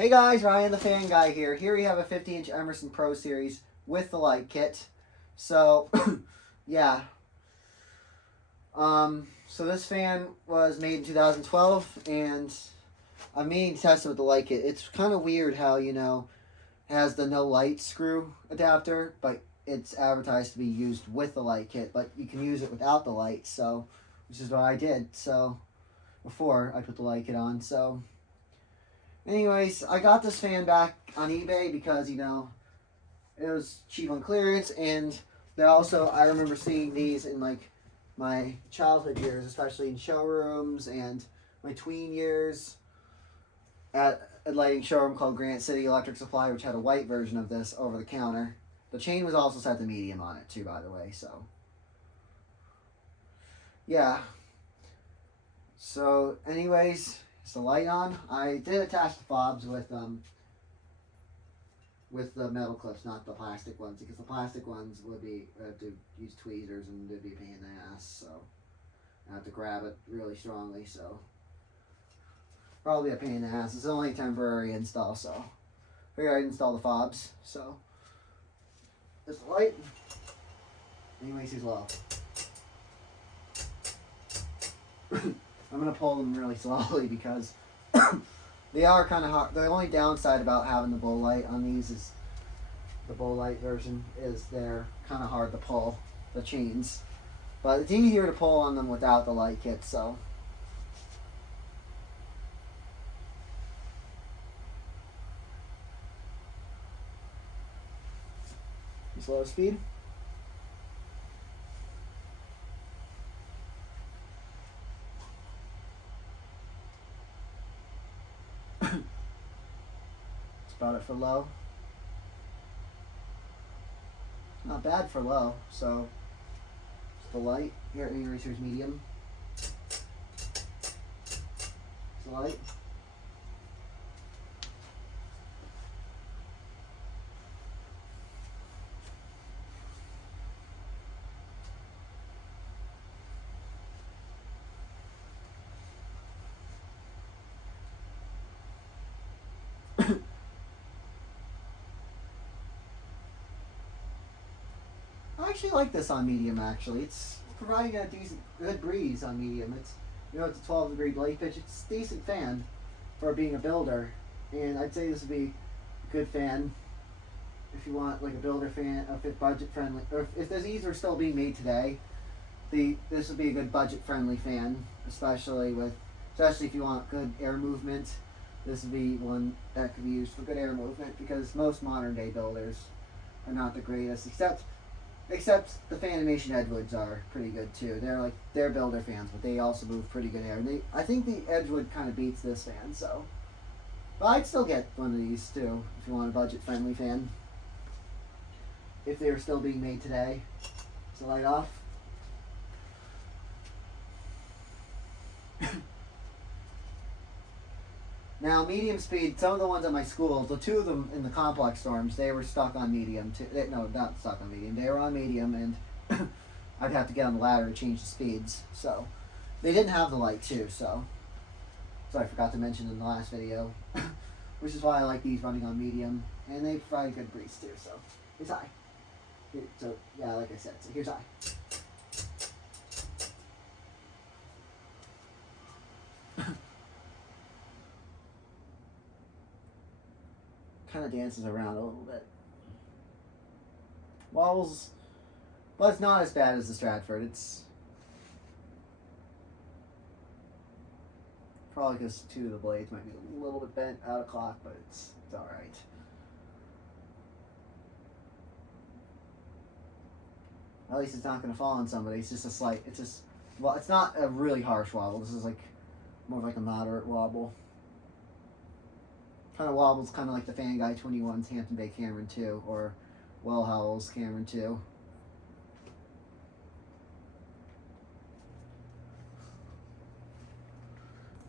Hey guys, Ryan the Fan Guy here. Here we have a 50-inch Emerson Pro Series with the light kit. So, yeah. So this fan was made in 2012, and I'm meaning to test it with the light kit. It's kind of weird how, it has the no light screw adapter, but it's advertised to be used with the light kit, but you can use it without the light, so, which is what I did, so, before I put the light kit on, so. Anyways, I got this fan back on eBay because, it was cheap on clearance, and they also, I remember seeing these in, my childhood years, especially in showrooms and my tween years at a lighting showroom called Grant City Electric Supply, which had a white version of this over the counter. The chain was also set to medium on it, too, by the way, so. Yeah. So, anyways, it's the light on. I did attach the fobs with the metal clips, not the plastic ones, because the plastic ones would be, I have to use tweezers and it'd be a pain in the ass, so I have to grab it really strongly, so probably a pain in the ass. It's only a temporary install, so I figured I'd install the fobs, so there's the light. Anyways, he's low. I'm going to pull them really slowly because they are kind of hard. The only downside about having the bull light on these is the bull light version is they're kind of hard to pull, the chains. But it's easier to pull on them without the light kit, so. Slow speed. About it for low. Not bad for low, so it's the light. Here, here's medium. It's the light. I actually like this on medium. Actually, it's providing a good breeze on medium. It's it's a 12-degree blade pitch. It's a decent fan for being a builder, and I'd say this would be a good fan if you want like a builder fan, if it's budget friendly, or if these are still being made today. This would be a good budget friendly fan, especially if you want good air movement. This would be one that could be used for good air movement because most modern day builders are not the greatest, except the Fanimation Edgewoods are pretty good too. They're builder fans, but they also move pretty good air. I think the Edgewood kind of beats this fan, so. But I'd still get one of these too if you want a budget friendly fan. If they were still being made today. Is the light off? Now, medium speed, some of the ones at my school, the two of them in the complex storms, they were stuck on medium. No, not stuck on medium. They were on medium, and I'd have to get on the ladder to change the speeds. So, they didn't have the light, too, so I forgot to mention in the last video, which is why I like these running on medium, and they provide a good breeze, too, so here's high. So, yeah, like I said, so here's high. Kind of dances around a little bit. Wobbles, but it's not as bad as the Stratford. It's probably because two of the blades might be a little bit bent out of clock, but it's all right. At least it's not going to fall on somebody. It's just a slight. Well, it's not a really harsh wobble. This is more like a moderate wobble. Kind of wobbles, kind of like the Fan Guy 21's Hampton Bay Cameron 2 or Well Howell's Cameron 2.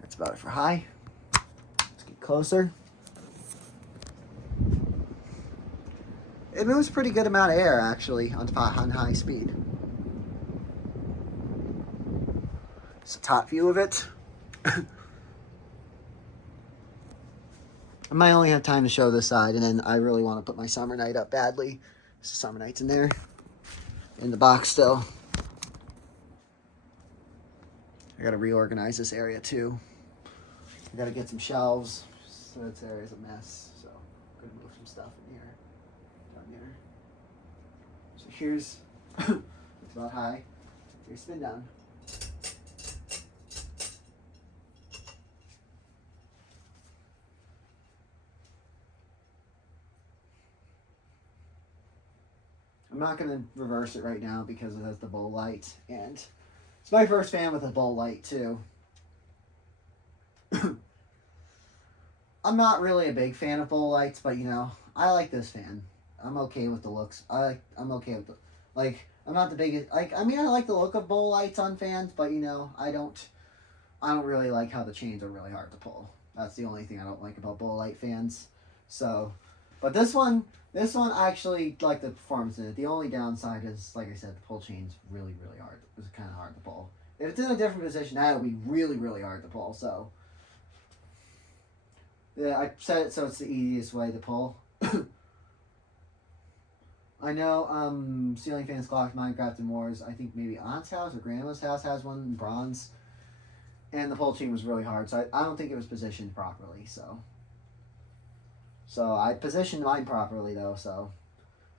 That's about it for high. Let's get closer. It moves a pretty good amount of air actually on high speed. It's a top view of it. I might only have time to show this side, and then I really want to put my summer night up badly. Summer night's in there, in the box still. I gotta reorganize this area too. I gotta get some shelves. So this area's a mess. So I'm gonna move some stuff in here, down here. So here's, it's about high. Here's spin down. I'm not going to reverse it right now because it has the bowl light, and it's my first fan with a bowl light too. I'm not really a big fan of bowl lights, but you know, I like this fan. I'm okay with the looks. I'm okay with the, like, I'm not the biggest, like, I mean, I like the look of bowl lights on fans, but you know, I don't really like how the chains are really hard to pull. That's the only thing I don't like about bowl light fans. So, but this one I actually like the performance in it. The only downside is, like I said, the pull chain's really, really hard. It's kind of hard to pull. If it's in a different position, that'll be really, really hard to pull. So, yeah, I set it so it's the easiest way to pull. I know Ceiling Fans Clock, Minecraft and Wars, I think maybe Aunt's house or Grandma's house has one in bronze. And the pull chain was really hard, so I don't think it was positioned properly, so I positioned mine properly though, so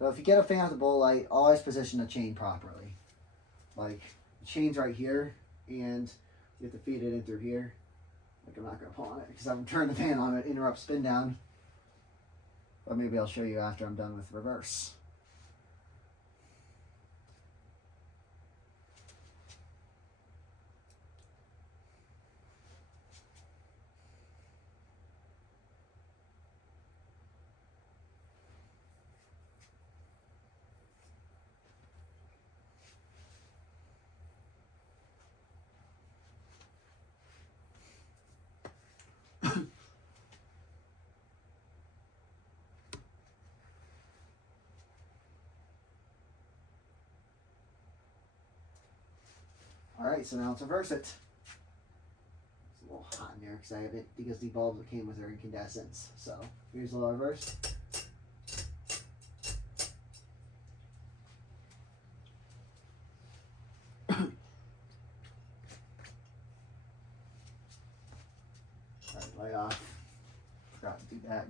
if you get a fan with a bowl light, always position the chain properly. Like, the chain's right here, and you have to feed it in through here. Like, I'm not going to pull on it, because I'm turning the fan on, it interrupts spin down. But maybe I'll show you after I'm done with reverse. Alright, so now let's reverse it. It's a little hot in there because the bulbs that came with are incandescents. So here's the little reverse. Alright, light off. Forgot to do that.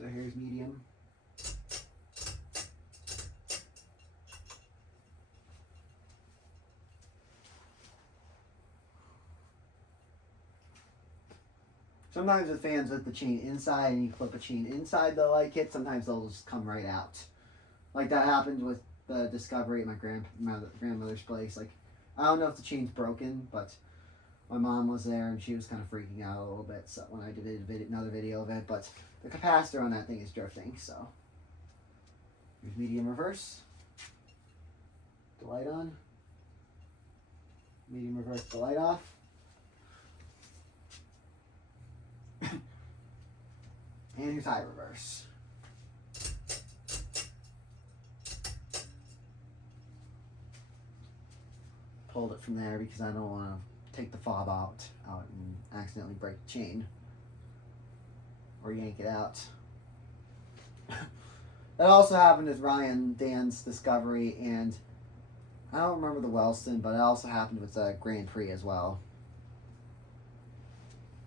So here's medium. Sometimes with fans with the chain inside and you clip a chain inside the light kit, sometimes they'll just come right out. Like that happened with the Discovery at my grandmother's place. Like, I don't know if the chain's broken, but my mom was there and she was kind of freaking out a little bit so when I did another video of it. But the capacitor on that thing is drifting, so. Here's medium reverse. The light on. Medium reverse, the light off. And here's high reverse. Pulled it from there because I don't want to take the fob out and accidentally break the chain or yank it out. That also happened with Dan's Discovery, and I don't remember the Wellston, but it also happened with the Grand Prix as well.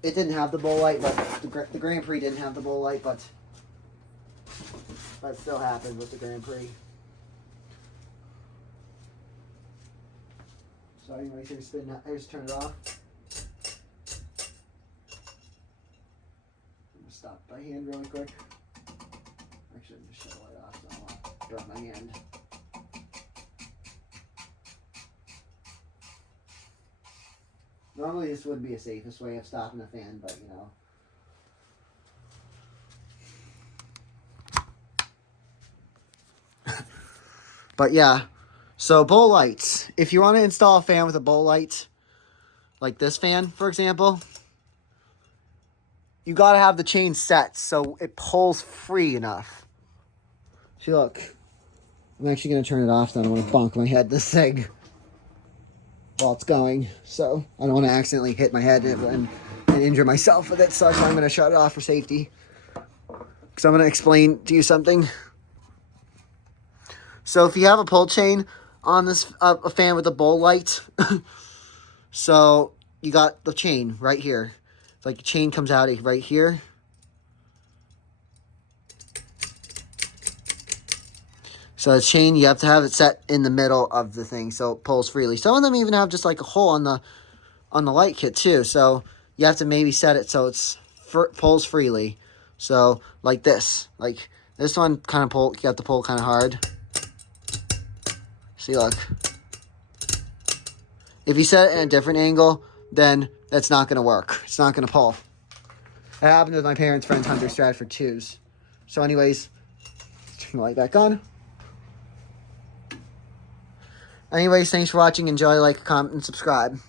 It didn't have the bowl light, but the Grand Prix didn't have the bowl light, but it still happened with the Grand Prix. So anyways, here's turn it off. I'm gonna stop by hand really quick. Actually, I'm just shut the light off, so I don't want to burn my hand. Normally this would be the safest way of stopping the fan, but you know. But yeah, so bowl lights. If you want to install a fan with a bowl light, like this fan, for example, you got to have the chain set so it pulls free enough. See, look. I'm actually going to turn it off then. I want to bonk my head this thing while it's going. So I don't want to accidentally hit my head and injure myself with it. So I'm going to shut it off for safety. Because I'm going to explain to you something. So if you have a pull chain on this a fan with a bowl light, so you got the chain right here. It's like the chain comes out right here. So the chain, you have to have it set in the middle of the thing so it pulls freely. Some of them even have just like a hole on the light kit too. So you have to maybe set it so it's pulls freely. So like this. Like this one kind of you have to pull kind of hard. See, look. If you set it at a different angle, then that's not going to work. It's not going to pull. That happened with my parents' friend's Hunter Stratford 2s. So anyways, turn the light back on. Anyways, thanks for watching. Enjoy, like, comment, and subscribe.